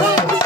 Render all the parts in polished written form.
Hey!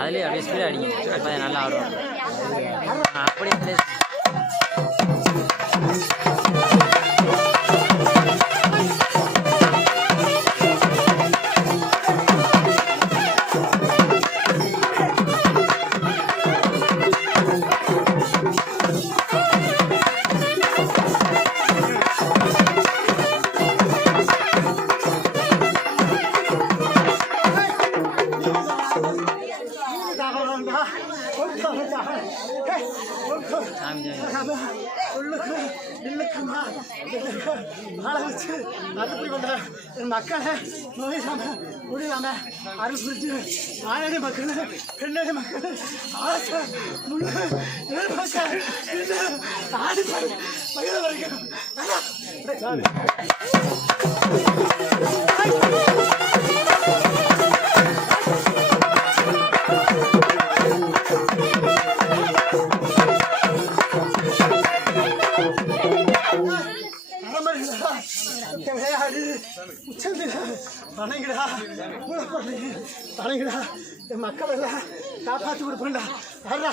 அதுலேயே அப்படியே ஸ்பீடாக அடிக்கணும். அப்போ நல்லா ஆடுவாங்க. அப்படியே மக்களை நோய் இல்லாம முடியலாம அருள் புரிஞ்சு ஆயடி மக்கள் பெண்ணடி மக்கள் ஆசை முள்ளு ஆடி பயிர வரைக்கும் பணங்கடா பணங்கடா என் மக்கள் எல்லாம் காப்பாற்றி கொடுப்பேன்டா வர்றா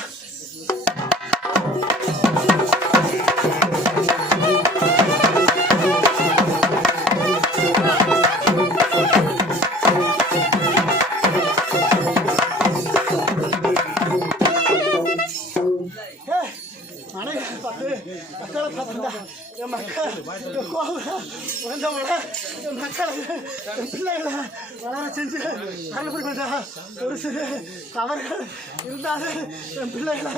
மக்களை பார்த்தா என் மக்கள் என் கோபம் வந்தவங்கள என் மக்களை என் பிள்ளைகளை வளர செஞ்சு அனுப்பி கொண்டா ஒரு சிறு தவறுகள் இருந்தாலும் என் பிள்ளைகளை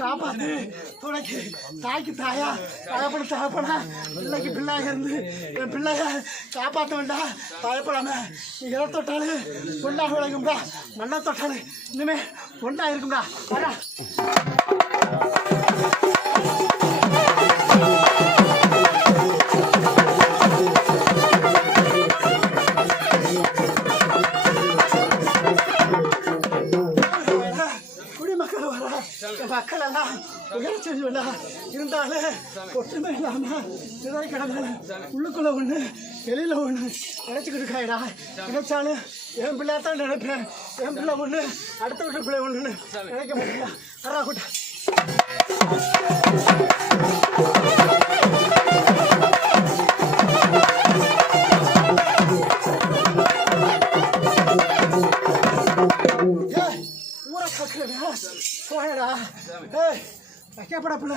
காப்பாற்று துணைக்கு தாய்க்கு தாயா தகப்பன தகப்பனா பிள்ளைக்கு பிள்ளையாக இருந்து என் பிள்ளைய காப்பாற்ற வேண்டாம் பயப்படாம நீ இட தொட்டாலும் பொண்ணாக விளங்கும்டா மண்ணை தொட்டாலும் இனிமே பொண்ணா இருக்கும்டா வரா மக்கள் எல்லாம் உயர்ச்சி இருந்தாலும் ஒற்றுமை இல்லாம சிதறி கிடந்தாலும் உள்ளுக்குள்ள ஒண்ணு வெளியில ஒண்ணு நினைச்சுக்கிட்டு இருக்காடா நினைச்சாலும் என் பிள்ளையாத்தான் நினைப்பேன் என் பிள்ளை ஒண்ணு அடுத்த வீட்டு பிள்ளை ஒண்ணுன்னு நினைக்க முடியல அரா கூட்ட போயடா ஏய் வைக்கப்பட பிள்ளை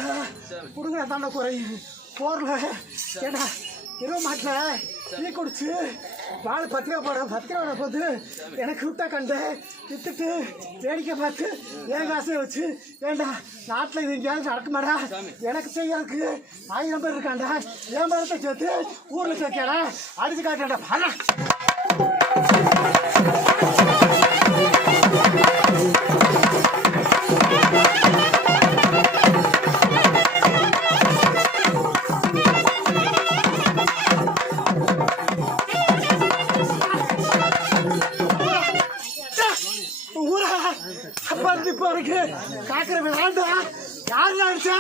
கொடுங்க தாண்ட குறையும் போர்ல ஏடா இரவு மாட்டில் டீ குடிச்சு பால் பத்திரிக்கை போது எனக்கு விட்டா கண்டு வித்துட்டு வேடிக்கை பார்த்து என் காசையை வச்சு ஏண்டா நாட்டில் இது எங்கேயாவது நடக்குமாடா எனக்கு செய்யறதுக்கு 1000 பேர் இருக்காண்டா என் பேரத்தை சேர்த்து ஊரில் சேர்க்கடா அடிச்சு காட்டேன்டா கடுப்பா இருக்கு காக்கிற வேண்டா யாருல அடிச்சா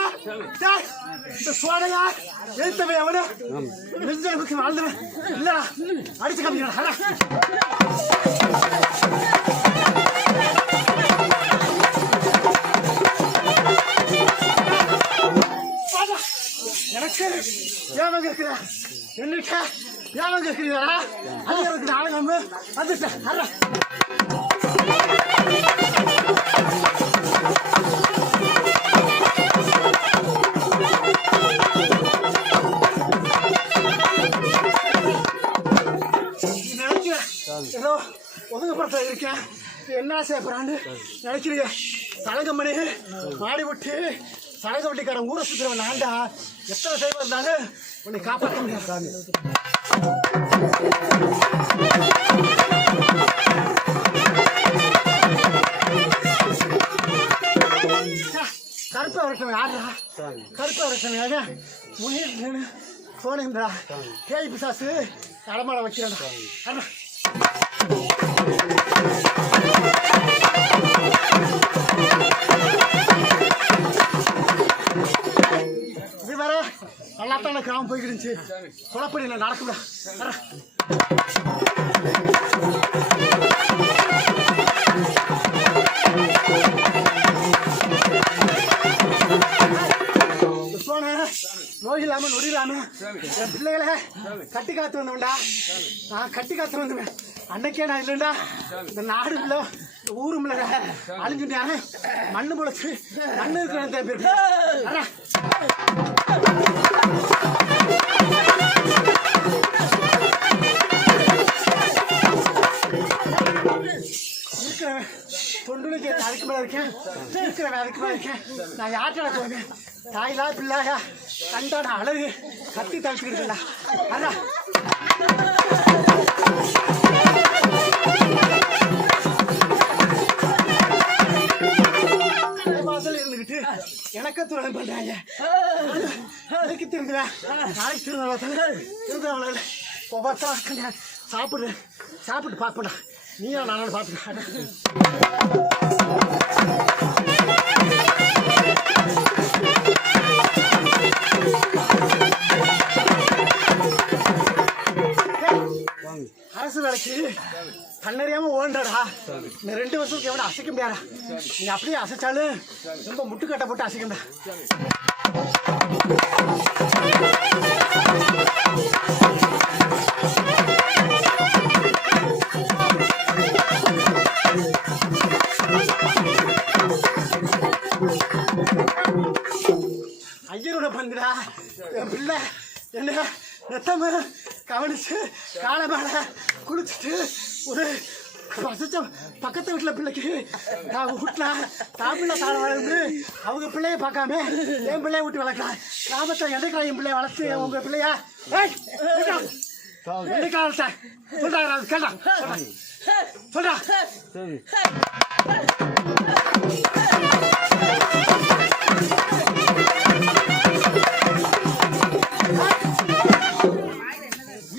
இந்த சோடையா எழுத்தவை அவனு நெஞ்சு வாழ்ந்துவேன் இல்லடா அடிச்சு காமிக்கிறா எனக்கு ஏன் கேட்கிற என்னட்டா ஏன் கேட்கிறீங்களா அது எனக்கு ஆளுங்க வந்துட்டேன் ஏதோ ஒதுங்கப்பட்ட இருக்கேன் என்ன செய்யப்படுறான்னு நினைக்கிறீங்க தலகம்மணி மாடி விட்டு தலக வட்டிக்காரன் ஊரை சுற்றுறவன் ஆண்டா எத்தனை செய்வம் இருந்தாலும் உன்னை காப்பாற்ற முடியாது கருப்பை வரட்டும் யாரா கருப்பை வரட்டும் முன்னேற்ற சோனிந்திரா கேய் பிசாசு அடமாட வைக்கிறான் இது வேற நல்லாத்தான கிராமம் போய்கிட்டு இருந்துச்சு குழப்படி நான் நடக்குதா நோய் இல்லாம நொடி இல்லாம என் பிள்ளைகளை கட்டி காத்து வந்தவன்டா நான் கட்டி காத்து வந்துவேன் அன்னைக்கே நான் இல்லைண்டா இந்த நாடு இல்லை ஊரும் இல்லை அழிஞ்சுட்டாங்க மண்ணு முளைச்சு மண்ணு இருக்கிற இருக்கிறவன் தொண்டுனுக்கு அதுக்கு மேலே இருக்கேன் இருக்கிறவன் அதுக்கு மேலே இருக்கேன் நான் யார்கிட்ட போவேன் தாயிலா பிள்ளையா கண்டான அழகு கத்தி தவிச்சுக்கிட்டு அதான் இருந்துகிட்டு எனக்கு தொழில் பண்றாங்க அதுக்கு திருந்துவேன் நாளைக்கு திருந்தவங்கள ஒவ்வொருத்தா சாப்பிட்டு பார்ப்படா நீயும் நானும் பார்த்துக்க அரசு வேலைக்கு கண்ணறியாம ஓடுறா இந்த 2 வருஷத்துக்கு எவ்வளோ அசைக்க முடியாதா நீ அப்படியே அசைச்சாலும் ரொம்ப முட்டுக்கட்டை போட்டு அசைக்க முடியாது ஐயரோட பந்துடா என் பிள்ளை என்ன ரத்தம் கவனிச்சு காலை மேல குளிச்சுட்டு ஒரு பக்கத்து வீட்டுல பிள்ளைக்கு நான் வீட்டுல தாப்பிள்ள தாழ வளர்ந்து அவங்க பிள்ளைய பார்க்காம என் பிள்ளைய விட்டு வளர்க்கலாம் கிராமத்தை எதுக்கா என் பிள்ளைய வளர்த்து உங்க பிள்ளையா என்னைக்கா வளர்த்தேன் சொல்றாங்க கேட்டா சொல்றா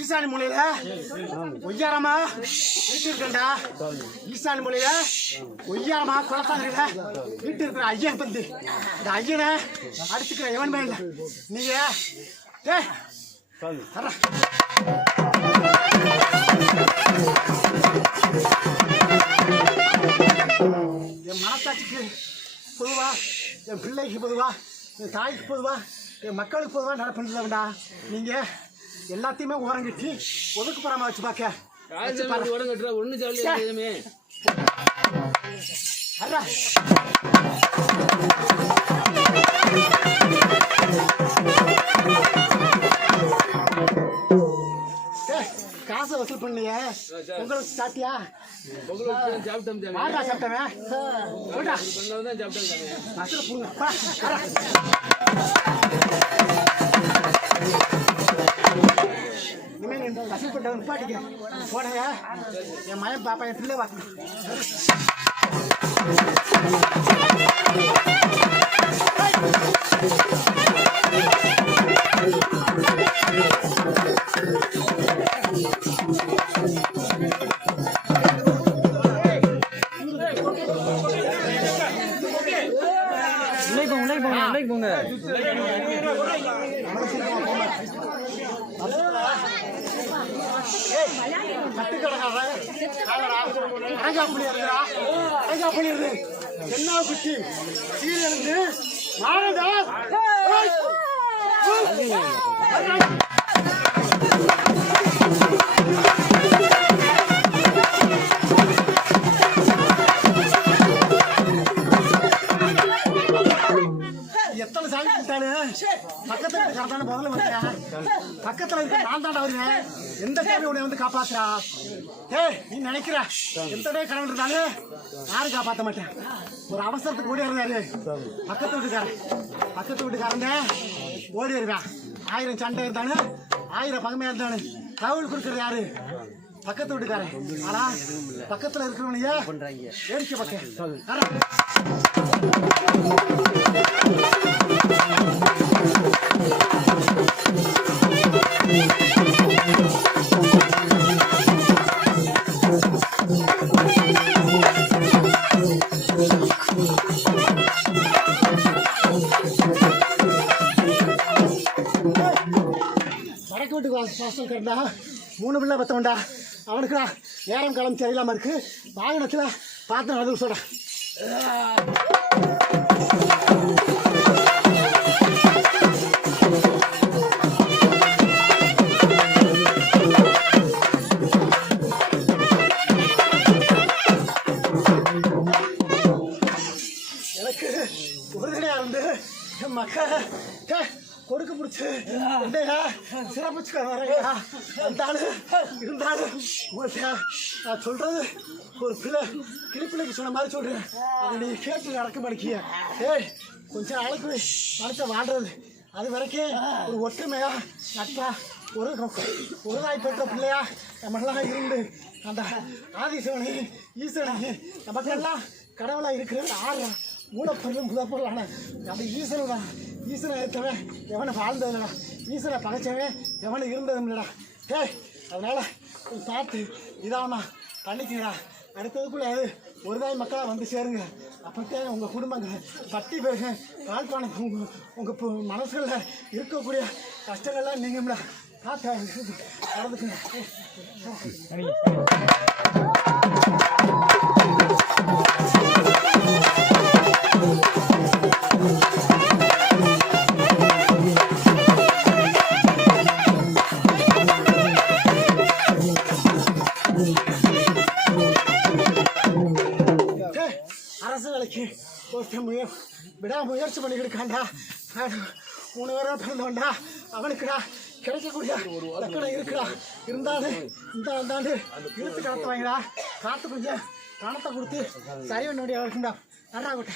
ஈசானி மூலையில ஒய்யாரமா வீட்டு இருக்கா ஈசானி மூலையில ஒய்யாரமா குளத்தாங்க வீட்டு இருக்கிற ஐயன் பந்து இந்த ஐயனை அடிச்சுக்கிற எவன் மேல நீங்க என் மனசாட்சிக்கு பொதுவா என் பிள்ளைக்கு பொதுவா என் தாய்க்கு பொதுவா என் மக்களுக்கு பொதுவா நடப்பில்லை வேண்டாம் நீங்க எல்லாத்தையுமே ஓரங்கட்டி ஒதுக்கு போறாம வச்சு பாக்க ஒண்ணு ஜாலியா காசை வசூல் பண்ணலையே உங்களுக்கு சாப்பிட்டியா சாப்பிட்டேன் வசூல் பண்ண நிப்பாட்டிக்க போடைய என் மயம் பாப்பா என் பிள்ளை பார்க்கணும் அழகா பண்ணிடுறா அழகா பண்ணிடுது என்ன குட்டி சீரழிந்து மாறடா எத்தனை சாமி கூட்டானு பக்கத்துல கரெக்டான முதல்ல வந்துட்டா பக்கத்துல இருக்க நான் தாண்டா வருவேன் எந்த சாமி உன்னை வந்து காப்பாத்துறா ஏய் நீ நினைக்கிற எத்தனை கடவுள் இருந்தாலும் யாரும் காப்பாற்ற மாட்டேன் ஒரு அவசரத்துக்கு ஓடி இருந்தாரு பக்கத்து வீட்டுக்காரன் ஓடி வருவேன் 1000 சண்டை இருந்தாலும் 1000 பகமையா இருந்தாலும் கடவுள் கொடுக்கறது யாரு பக்கத்து வீட்டுக்காரன் ஆனா பக்கத்துல இருக்கிறவனையே வேடிக்கை பக்கம் வடக்கு வீட்டுக்கு வாசல் கண்டா 3 பிள்ளை பத்தவன்டா அவனுக்குடா நேரம் காலம் சரியில்லாம இருக்கு வாகனத்துல பார்த்து அது சொல்றேன் எனக்கு உறுதுணையா இருந்து என் மக்கள் கொடுக்க பிடிச்சி சிறப்பிச்சு வரையா இருந்தாலும் நான் சொல்றது ஒரு கிளிப்பிள்ளைக்கு சொன்ன மாதிரி சொல்றேன் அதை நீ கேட்டு நடக்க மாட்டேங்கிய ஏய் கொஞ்சம் நாளைக்கு மனசை வாழ்றது அது வரைக்கும் ஒரு ஒற்றுமையா நட்பா ஒரு நாய் பெற்ற பிள்ளையா நம்மளாம் இருந்து அந்த ஆதிசிவனை ஈஸ்வரனை நமக்கெல்லாம் கடவுளா இருக்கிறது ஆடுறான் மூலப்பொருளும் முதற்பொருளான அந்த ஈஸ்வரன் தான் ஈஸ்வரனை எடுத்தவன் எவனை வாழ்ந்ததில்லடா ஈஸ்வரனை பகைச்சவன் எவனை இருந்ததும் இல்லடா ஏய் அதனால பார்த்து இதாமா பண்ணிக்கிறா அடுத்ததுக்குள்ள அது ஒரு தாய் மக்களாக வந்து சேருங்க அப்போத்தான் உங்கள் குடும்பங்கள் பட்டி பெருக வாழ்ப்பான உங்கள் மனசுகளில் இருக்கக்கூடிய கஷ்டங்கள்லாம் நீங்கும்ல காத்தா நடந்துக்குங்க அரசு வேலைக்கு விடாமுயற்சி பண்ணிக்கிட்டுக்காண்டா 3 பேரும் பிறந்தவன்டா அவனுக்குடா கிடைக்கக்கூடிய லக்கணம் இருக்குடா இருந்தாலும் இந்த வந்தாண்டு இழுத்து காத்து வாங்கிடா காத்து கொஞ்சம் பணத்தை கொடுத்து சரி பண்ண வேண்டிய இருக்குண்டா நல்லா கூட்ட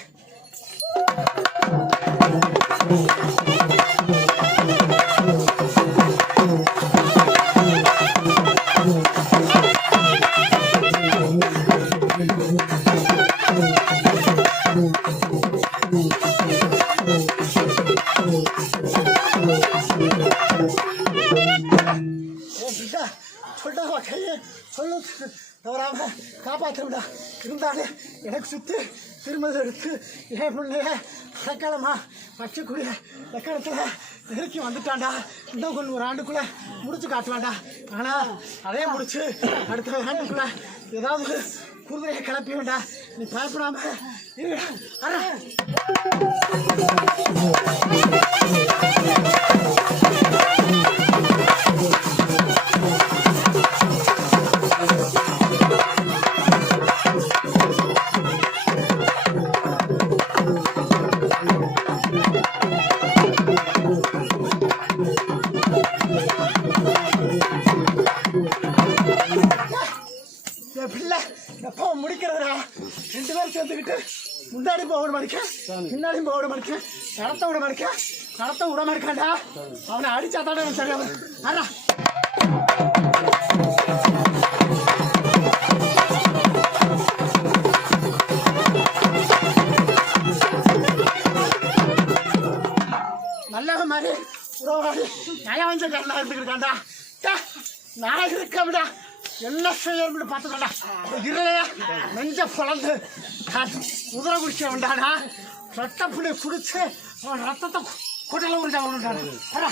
சொல்லிட்டாவா கையை சொல்லு தவறாம காப்பாற்றா இருந்தாலும் எனக்கு சுற்றி திருமதி எடுத்து என் பிள்ளைய அடக்காலமா வச்சக்கூடிய லக்கணத்தில் நெருக்கி வந்துட்டான்டா இன்னும் கொஞ்சம் ஒரு ஆண்டுக்குள்ளே முடிச்சு காட்டுவான்டா ஆனால் அதே முடிச்சு அடுத்த ஆண்டுக்குள்ளே ஏதாவது குதிரையை கிளப்பி வேண்டா நீ பயப்படாம பிள்ளை எப்போ முடிக்கிறதுடா 2 பேரும் சேர்ந்துக்கிட்டு முன்னாடி போக விட மாட்டேன் பின்னாடியும் போக விட மாட்டேன் நடத்த விட மாட்டேன்டா அவனை அடிச்சா தானே சரியா ஆறா நல்ல மாதிரி உறவாடி நயவஞ்சக்காரனா இருந்துக்கிட்டான்டா நான் இருக்கவிடா என்ன செய்யணும்னு பார்த்துக்கடா இல்லையா நெஞ்ச பிளந்து குதிரை குடிச்ச வேண்டாடா ரத்த புளி குடிச்சு அவன் ரத்தத்தை குடல உறிஞ்சா வேண்டாடா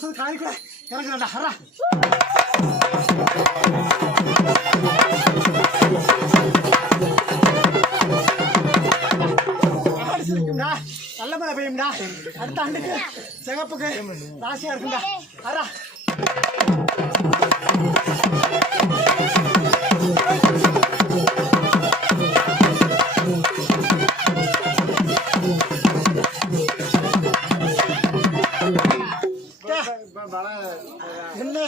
வருஷம் காலி கூட எனக்கு வேண்டாம் ஹரா நல்ல மழை பெய்யும்டா அடுத்த ஆண்டுக்கு சிகப்புக்கு ராசியா இருக்கும்டா ஹரா என்ன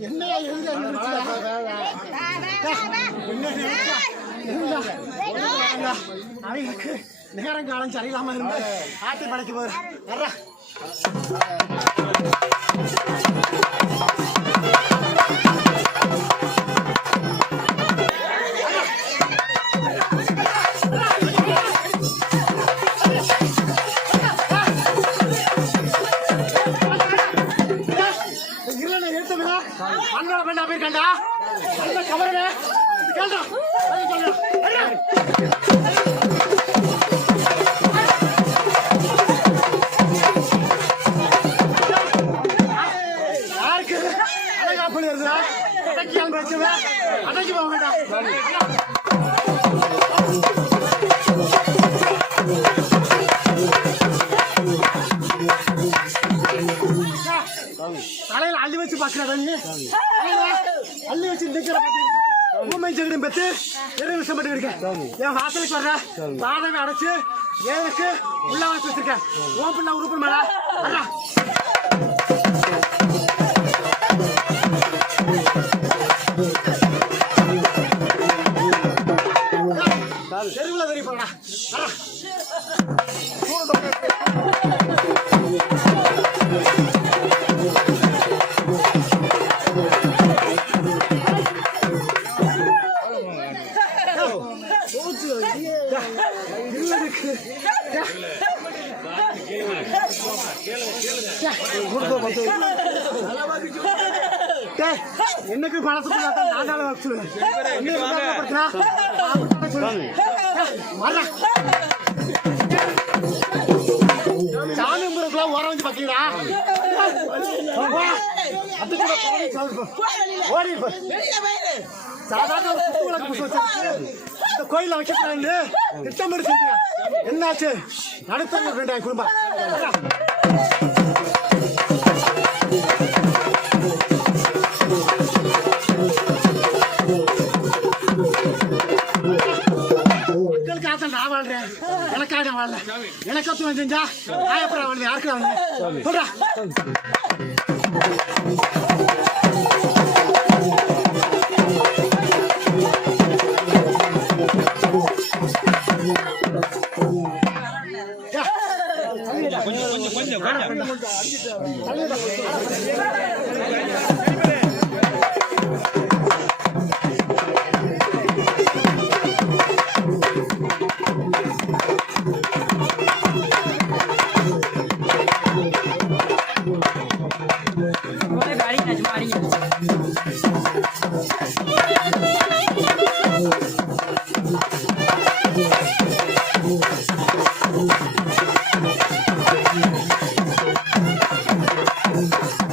என்ன அவங்களுக்கு நேரம் காலம் சரியில்லாம இருந்து ஆட்டி படைக்க போற அண்ணோட பெண்ணா போயிருக்காண்டா அந்த கவரவே கேள்றா யாருக்கு அழகாப்பள்ளி வருதா அடக்கியால் பிரச்சனை அடக்கி போக வேண்டாம் தலையில அள்ளி வச்சு பாக்குறா நீ அள்ளி வச்சு நிக்கிற ஊமை ஜெகடும் பெற்று எரு விஷம் மட்டும் இருக்கேன் என் வாசலுக்கு வர்ற பாதவை அடைச்சு ஏழுக்கு உள்ள வச்சு வச்சிருக்கேன் ஓம் பிள்ளை உறுப்பு மேல தெருவுல தெரிய போடா என்னக்கு பணத்தை நாடாள சாமி முறைக்குலாம் ஓர வந்து பாத்தீங்களா சாதாரண ஒரு குத்து விளக்கு புடிச்சு வச்சு இந்த கோயில வைக்கிறாங்க திட்டமிட்டு செஞ்சீங்க என்னாச்சு நடத்த வேண்டாம் குடும்பம் மக்களுக்கு ஆசல் நான் வாழ்றேன் எனக்காக நான் வாழல எனக்கு செஞ்சா ஆயப்புறம் வாழ்ந்து யாருக்கு வாழ்ந்து சொல்றா Thank you.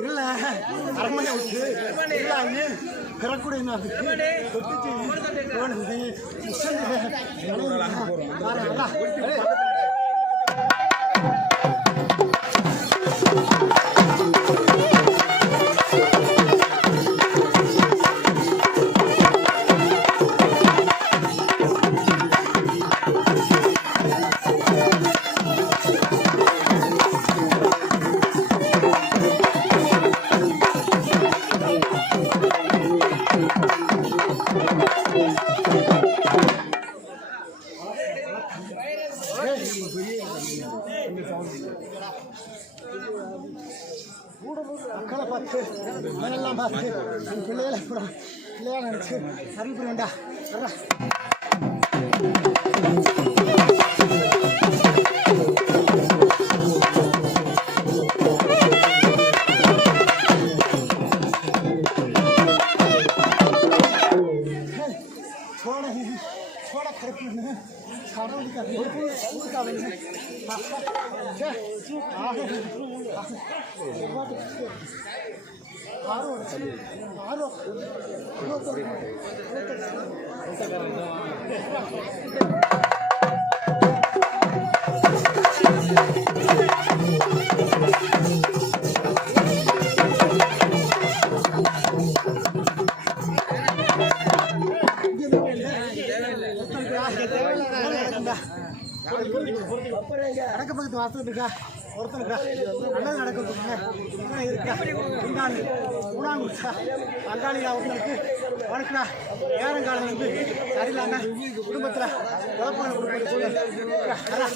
இல்ல அரண்மனை விட்டு இல்ல அங்கே பிறக்கூடிய மக்களை பார்த்து மேலெல்லாம் பார்த்து என் பிள்ளைகளை கூட பிள்ளையா நினைச்சு அருள் புரிய சோட கருப்புன்னு நடக்க பக்கத்து வாசல் இருக்கா ஒருத்தனுக்கா நல்லது நடக்கிறதுக்கு இருக்கா இந்தாண்டு ஊனாங்குச்சா பங்காளியா ஒருத்தனுக்கு வணக்கா நேரங்காலம் வந்து சரியில்லாம குடும்பத்தில் குழப்பான குடும்பத்தை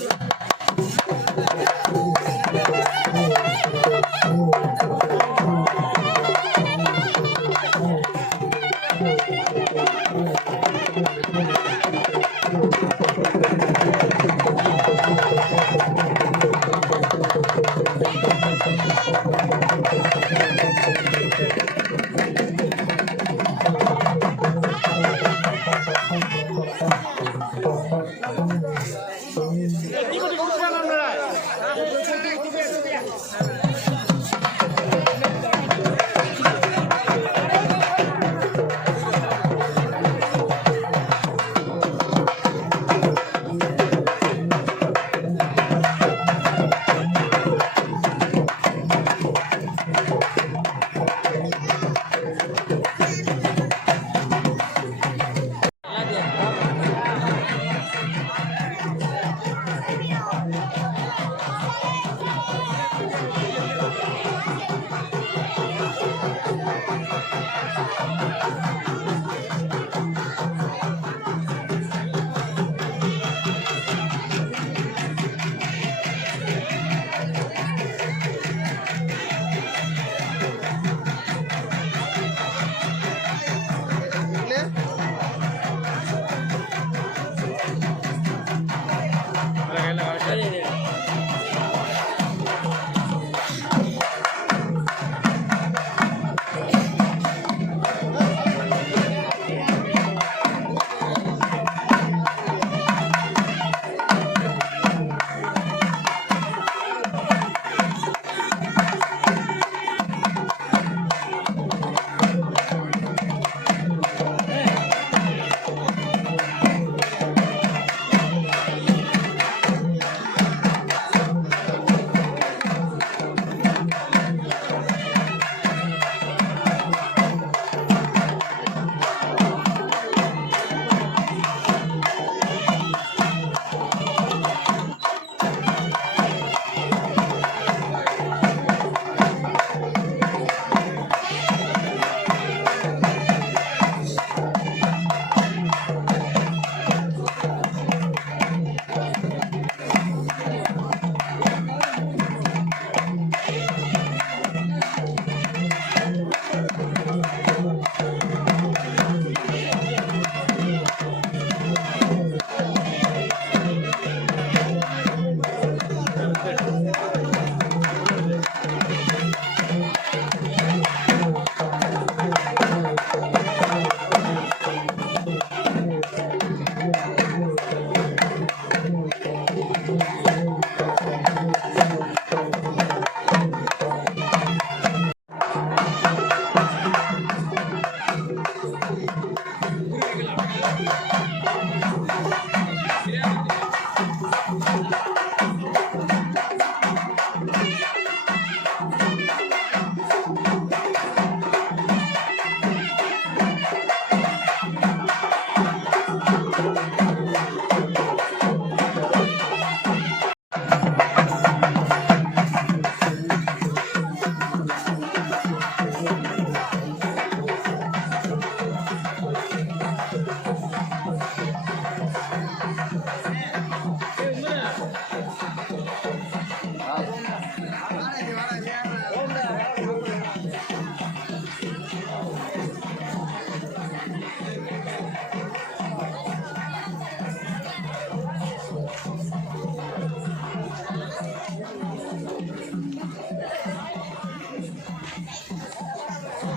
போறாங்க